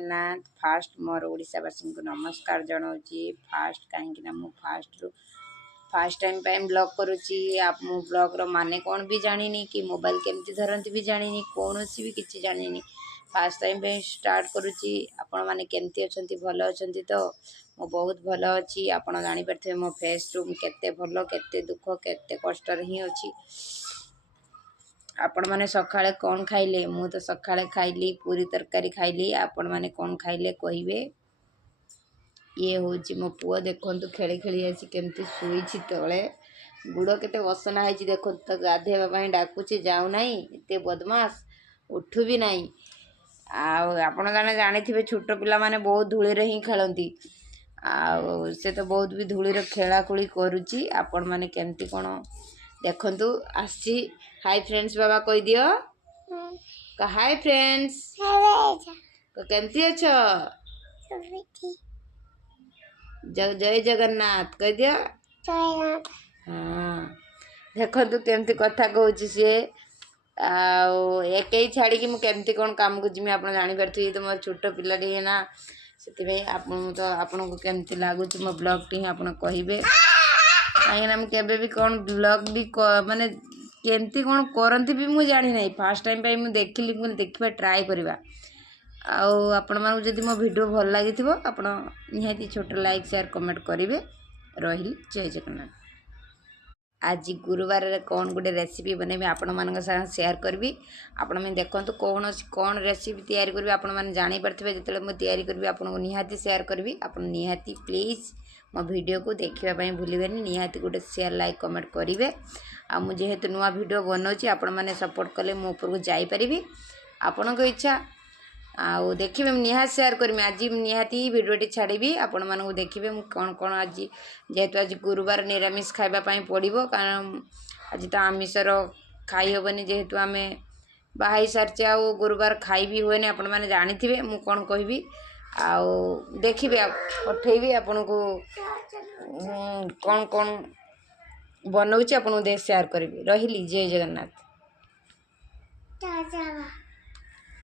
नाथ fast मोर ओडिशावासी को नमस्कार जनाऊँगी। Fast कहीं मु फास्ट टाइम ब्लॉग करुच्ची। आप मु ब्लॉग रो माने कौन भी जानी कि मोबाइल केमती धरती भी जानी कौन सी भी किसी जानी फास्ट टाइम स्टार्ट करुच्ची। आपण माने केमती अछंती भल अछंती तो मु बहुत भल अच्छी। आपण जानी पारथे मो फेस रू केते भल केते दुख केते कष्ट ही अच्छी। आपण माने सकाळे कौन खाइले? मु तो सकाळे खाइली पूरी तरकारी खाइली। आपण माने कौन खाइले कहिबे। ये होची मो पुआ देखंतु खेली खेली आसी केमती सुईछि तळे गुड़ केते वसना है देखो तो गाधेवा पई डाकुची जाऊ नाही एते बदमाश उठु भी नाही। आपण जाने जानिथिबे छोट पिला माने बहुत धूली रे ही खेलंती से तो बहुत भी धूली रे खेला खुली करूची। आपण माने केमती कोन देखंतु आसी। हाय फ्रेंड्स बाबा कहि दियो का हाय फ्रेंड्स को केमती अछो जय जगन्नाथ कह दिया। हाँ देखो केमती कथा कहूँ सी एक छाड़ी कि मुझे कौन कम को जी आप जापर तो मो छोट पिलाटी है ना से तो आपन को केमती लगुच मो ब्लॉग टी आप कहे कहीं भी कौन ब्लॉग भी माने केमती कौन करती भी मुझे जानी ना। फास्ट टाइम पे मुझे देखिली मुझे देखा ट्राए करवा आपण मानू जदि मो वीडियो भल लगी आपण निहाती छोट लाइक शेयर कमेंट करेंगे। रही जय जगन्नाथ। आज गुरुवार रे कौन गोटे रेसिपी बनेबी आपण मान शेयर करी। आपण मैंने देखो कौन कौन रेसिपी तैयारी करी आपण मैंने जानी पारे जो मुझे तैयारी करी आपको निहाती शेयर करी। आप निहाती प्लीज मो वीडियो को देखापी भूलें निहाती गोटे शेयर लाइक कमेंट करेंगे। जेहेतु नुआ वीडियो बनाऊँगी आपण मैंने सपोर्ट कले मो ऊपर को जापरि आपण इच्छा आउ देखिए निहाती शेयर करमी। आज निहाती भिडियोटी छाड़ी आपण मानू देखिए कौन कौन आज जेहेतु आज गुरुवार निरामिष खावाई पड़ो कारण आज तो आमिषर खाई हेनी जेहेतु आम बाहाई सारी आउ गुरुवार खाई भी हुए आपण मैंने जानी थे मु कौन कहबी आउ देखिए पठेबी आपन को कौन कौन बनाऊँगी आपन शेयर करी। रही जय जगन्नाथ।